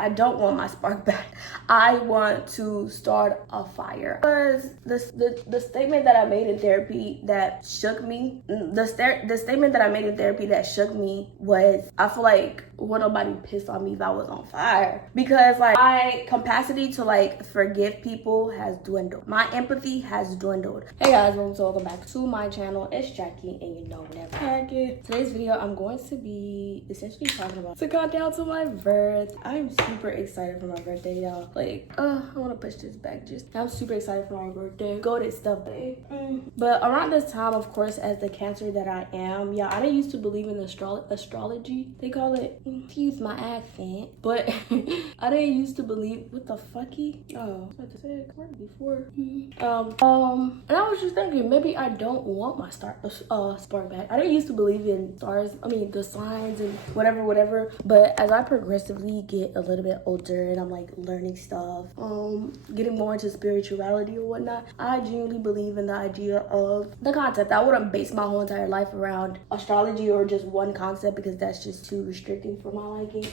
I don't want my spark back. I want to start a fire. Because the statement that I made in therapy that shook me, the statement that I made in therapy that shook me was, I feel like, would nobody piss on me if I was on fire? Because like my capacity to like forgive people has dwindled. My empathy has dwindled. Hey guys, welcome back to my channel. It's Jackie, and you know whatever. Today's video, I'm going to be essentially talking about the countdown to my birth. I'm super excited for my birthday, y'all. Like, I want to push this back. I'm super excited for my birthday. Go to stuff day. But around this time, of course, as the Cancer that I am, yeah, I didn't used to believe in astrology. They call it. Excuse my accent, but I didn't used to believe. What the fucky? Oh, I was about to say it right before. And I was just thinking maybe I don't want my spark back. I didn't used to believe in stars. I mean the signs and whatever. But as I progressively get a little bit older and I'm like learning stuff, getting more into spirituality or whatnot, I genuinely believe in the idea of the concept. I wouldn't base my whole entire life around astrology or just one concept because that's just too restricting for my liking.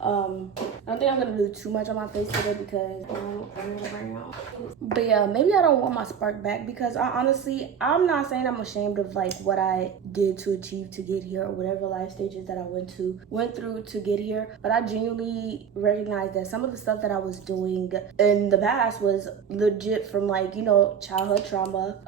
I don't think I'm gonna do too much on my face today because but yeah, maybe I don't want my spark back because I'm not saying I'm ashamed of like what I did to achieve to get here or whatever life stages that I went through to get here, but I genuinely recognize that some of the stuff that I was doing in the past was legit from like, you know, childhood trauma,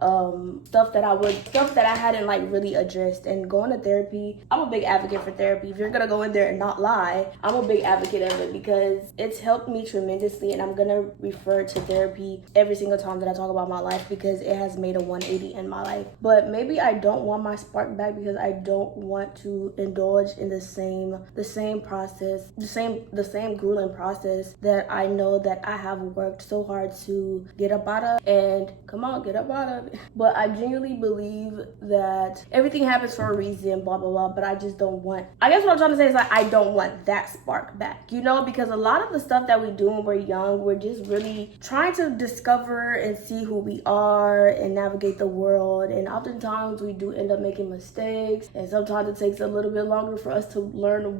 stuff that I hadn't like really addressed. And going to therapy, I'm a big advocate for therapy. If you're gonna go in there and not lie, I'm a big advocate of it because it's helped me tremendously, and I'm gonna refer to therapy every single time that I talk about my life because it has made a 180 in my life. But maybe I don't want my spark back because I don't want to indulge in the same process, the same grueling process that I know that I have worked so hard to get up out of. And come on, get up out of it. But I genuinely believe that everything happens for a reason, blah blah blah. But I just don't want, I guess what I'm trying to say is like I don't want that spark back, you know, because a lot of the stuff that we do when we're young, we're just really trying to discover and see who we are and navigate the world. And oftentimes we do end up making mistakes, and sometimes it takes a little bit longer for us to learn that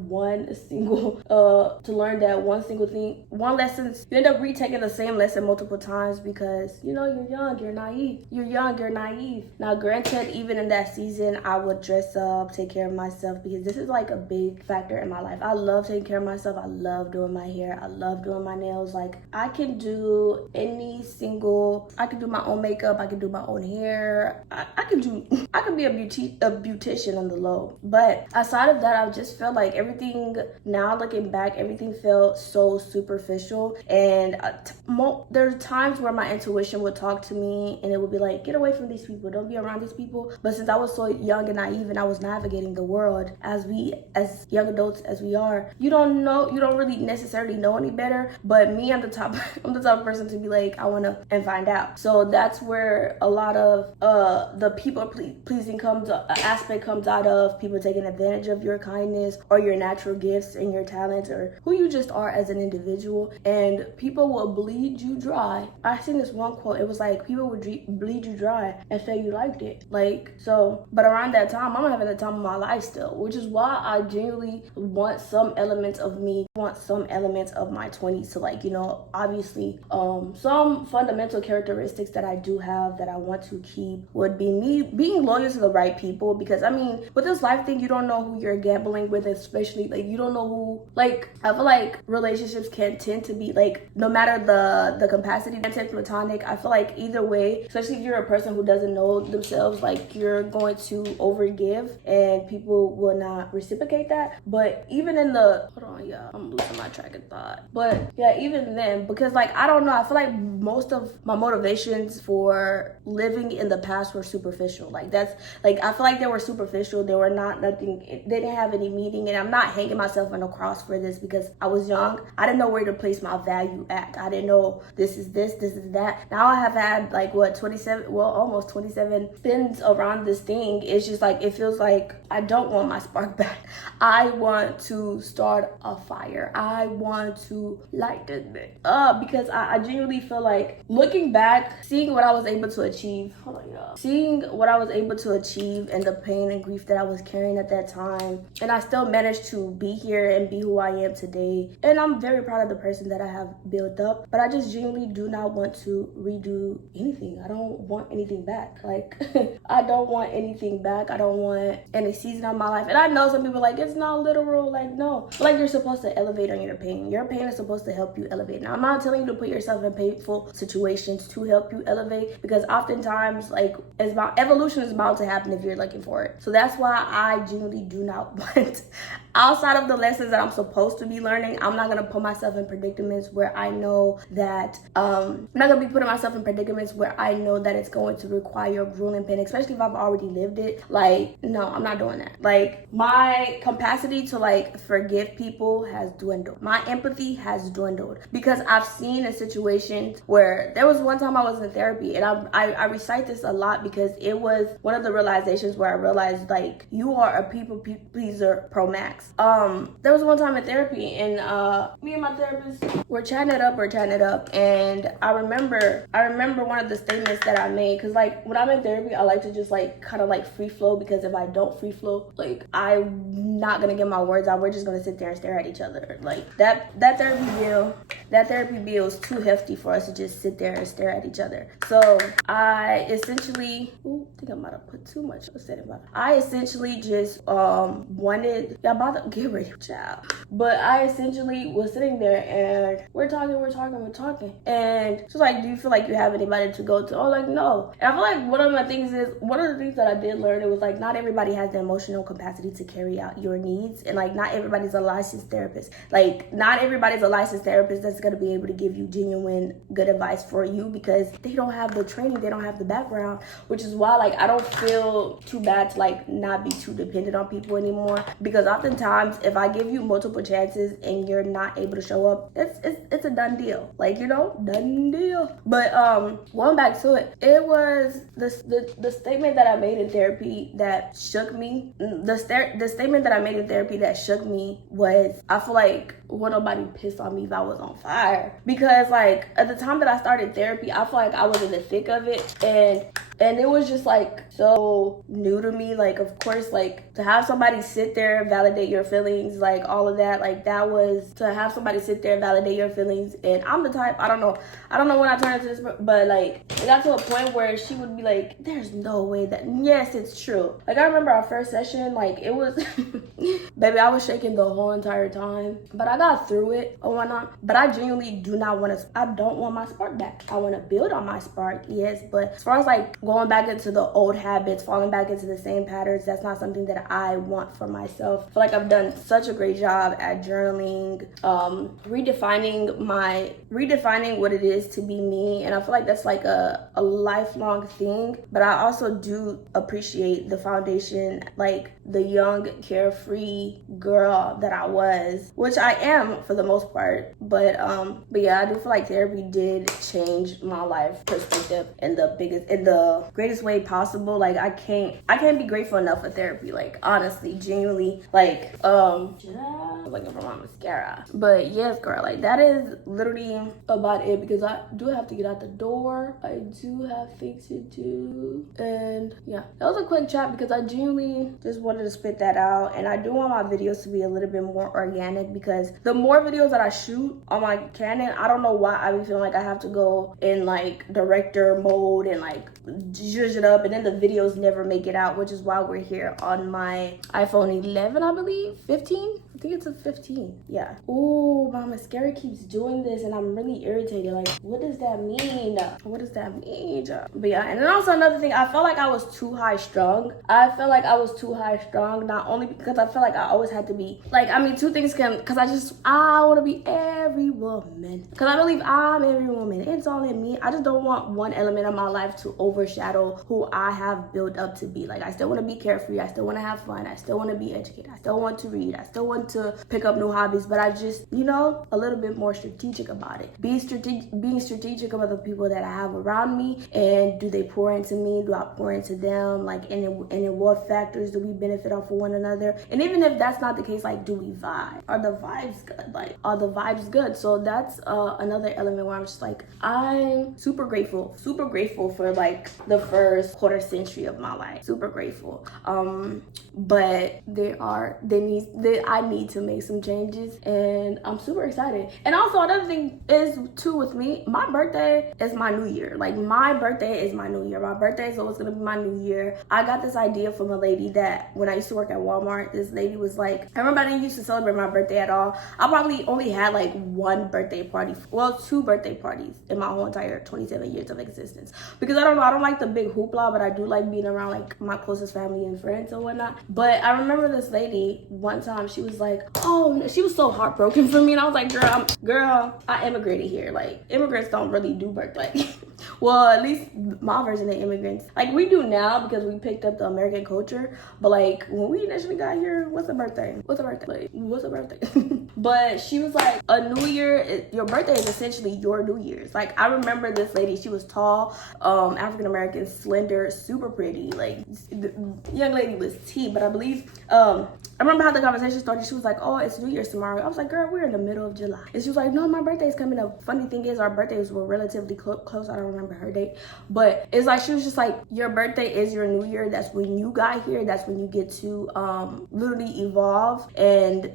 one single thing, one lesson. You end up retaking the same lesson multiple times because, you know, you're young, you're naive. Now granted, even in that season, I would dress up, take care of myself, because this is like a big factor in my life. I love taking care of myself. I love doing my hair. I love doing my nails. Like I can do my own makeup. I can do my own hair. I can be a beautician on the low. But aside of that, I just felt like everything, now looking back, everything felt so superficial. And there's times where my intuition would talk to me and it would be like, get away from these people, don't be around these people. But since I was so young and naive and I was navigating the world as young adults as we are, you don't really necessarily know any better. But me, I'm the type of person to be like, I want to and find out. So that's where a lot of the people pleasing aspect comes out of, people taking advantage of your kindness or your natural gifts and your talents or who you just are as an individual, and people will bleed you dry. I seen this one quote, it was like, people would bleed you dry and say you liked it. Like, so, but around that time, I'm having the time of my life still, which is why I genuinely want some elements of my 20s to, like, you know, obviously some fundamental characteristics that I do have that I want to keep would be me being loyal to the right people. Because I mean, with this life thing, you don't know who you're gambling with, especially like you don't know who, like, I feel like relationships can tend to be like, no matter the capacity, romantic, platonic, I feel like either way, especially if you're a person who doesn't know themselves, like you're going to overgive and people will not reciprocate that. But even in the, hold on, yeah, I'm losing my track of thought. But yeah, even then, because like, I don't know, I feel like most of my motivations for living in the past were superficial. Like that's, like, I feel like they were superficial. They were not nothing, they didn't have any meaning. And I'm not hanging myself on a cross for this because I was young. I didn't know where to place my value at. I didn't know this is that. Now I have had like almost 27 spins around this thing. It's just like, it feels like I don't want my spark start back. I want to start a fire. I want to light this bitch up because I genuinely feel like looking back, seeing what I was able to achieve, seeing what I was able to achieve and the pain and grief that I was carrying at that time, and I still managed to be here and be who I am today. And I'm very proud of the person that I have built up, but I just genuinely do not want to redo anything. I don't want anything back. Like, I don't want anything back. I don't want any season of my life. And I know some people are like, it's not literal. Like, no. But like, you're supposed to elevate on your pain. Your pain is supposed to help you elevate. Now, I'm not telling you to put yourself in painful situations to help you elevate, because oftentimes, like, evolution is bound to happen if you're looking for it. So that's why I genuinely do not want, outside of the lessons that I'm supposed to be learning, I'm not gonna put myself in predicaments where I know that I'm not gonna be putting myself in predicaments where I know that it's going to require grueling pain, especially if I've already lived it. Like, no, I'm not doing that. Like, my capacity to like forgive people has dwindled. My empathy has dwindled because I've seen in situations where there was one time I was in therapy, and I recite this a lot because it was one of the realizations where I realized, like, you are a people pleaser pro max. There was one time in therapy, and me and my therapist were chatting it up, and I remember one of the statements that I made, because like when I'm in therapy, I like to just like kind of like free flow, because if I don't free flow, like, I'm not gonna get my words out. We're just gonna sit there and stare at each other. Like, that therapy bill is too hefty for us to just sit there and stare at each other. So I essentially, I think I might have put too much on it about it. I essentially just wanted, about to get ready, child. But I essentially was sitting there and we're talking. And she's like, do you feel like you have anybody to go to? Oh, like, no. And I feel like one of the things that I did learn, it was like, not everybody has the emotional capacity to carry out your needs. And like, not everybody's a licensed therapist. Like, not everybody's a licensed therapist that's going to be able to give you genuine good advice for you, because they don't have the training, they don't have the background, which is why, like, I don't feel too bad to like not be too dependent on people anymore, because oftentimes if I give you multiple chances and you're not able to show up, it's a done deal. Like, done deal. But going back to it, it was the statement that I made in therapy that shook me. The statement that I made in therapy that shook me was, I feel like, would nobody piss on me if I was on fire? Because like, at the time that I started therapy, I feel like I was in the thick of it, and it was just like so new to me. Like, of course, like, to have somebody sit there and validate your feelings, like all of that, like, that was to have somebody sit there and validate your feelings. And I'm the type, I don't know when I turned into this, but like, it got to a point where she would be like, there's no way that, yes, it's true. Like, I remember our first session, like, it was baby, I was shaking the whole entire time, but I got through it and whatnot. But I genuinely I don't want my spark back. I want to build on my spark, yes, but as far as like going back into the old habits, falling back into the same patterns, that's not something that I want for myself. I feel like I've done such a great job at journaling, redefining what it is to be me, and I feel like that's like a lifelong thing. But I also do appreciate the foundation, like the young, carefree girl that I was, which I am for the most part. But yeah, I do feel like therapy did change my life perspective in the greatest way possible. Like, I can't be grateful enough for therapy. Like, honestly, genuinely, like, I'm looking for my mascara. But yes, girl, like, that is literally about it, because I do have to get out the door. I do have things to do. And yeah, that was a quick chat because I genuinely just wanted to spit that out. And I do want my videos to be a little bit more organic, because the more videos that I shoot on my Canon, I don't know why I be feeling like I have to go in like director mode and like zhuzh it up, and then the videos never make it out, which is why we're here on my iPhone 11, I believe, 15? I think it's a 15, yeah. Ooh, my mascara keeps doing this and I'm really irritated. Like, what does that mean? What does that mean? But yeah, and then also another thing, I felt like I was too high strung. Not only because I felt like I always had to be, like, I mean, two things because I want to be every woman. Because I believe I'm every woman. It's all in me. I just don't want one element of my life to overshadow who I have built up to be. Like, I still want to be carefree. I still want to have fun. I still want to be educated. I still want to read. I still want to pick up new hobbies. But I just, know, a little bit more strategic about it. Being strategic about the people that I have around me, and do they pour into me? Do I pour into them? Like, and in what factors do we benefit off of one another? And even if that's not the case, like, do we vibe? Are the vibes good? Like, are the vibes good? So that's another element where I'm just like, I'm super grateful for like the first quarter century of my life. Super grateful. But I need to make some changes, and I'm super excited. And also another thing is too with me, my birthday is my new year. Like, my birthday is my new year. My birthday is always gonna be my new year. I got this idea from a lady that when I used to work at Walmart, this lady was like, I remember I didn't used to celebrate my birthday at all. I probably only had like one birthday party, well, 2 birthday parties in my whole entire 27 years of existence. Because I don't like the big hoopla, but I do like being around like my closest family and friends and whatnot. But I remember this lady one time, she was like, oh, she was so heartbroken for me, and I was like, girl, I immigrated here. Like, immigrants don't really do birthday. Well, at least my version of immigrants, like, we do now because we picked up the American culture, but like when we initially got here, what's a birthday? But she was like, a new year, your birthday is essentially your New Year's. Like, I remember this lady, she was tall, African American, slender, super pretty. Like, the young lady was tea, but I believe I remember how the conversation started. She was like, oh, it's New Year's tomorrow. I was like, girl, we're in the middle of July. And she was like, no, my birthday is coming up. Funny thing is, our birthdays were relatively close. I don't remember her date. But it's like, she was just like, your birthday is your New Year. That's when you got here. That's when you get to literally evolve and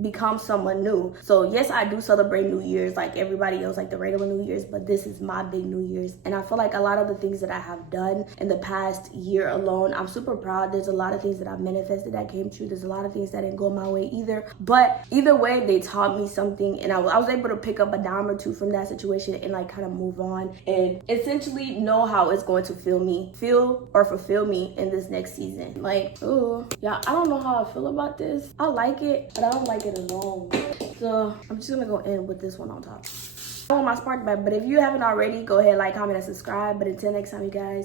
become someone new. So yes, I do celebrate New Year's like everybody else, like the regular New Year's, but this is my big New Year's. And I feel like a lot of the things that I have done in the past year alone, I'm super proud. There's a lot of things that I've manifested that came true. There's a lot of things that didn't go my way either. But either way, they taught me something, and I was able to pick up a dime or two from that situation and like kind of move on and essentially know how it's going to feel or fulfill me in this next season. Like, ooh, yeah, I don't know how I feel about this. I like it, but I don't like it alone. So I'm just gonna go in with this one on top. I want my spark back, but if you haven't already, go ahead, like, comment, and subscribe. But until next time, you guys.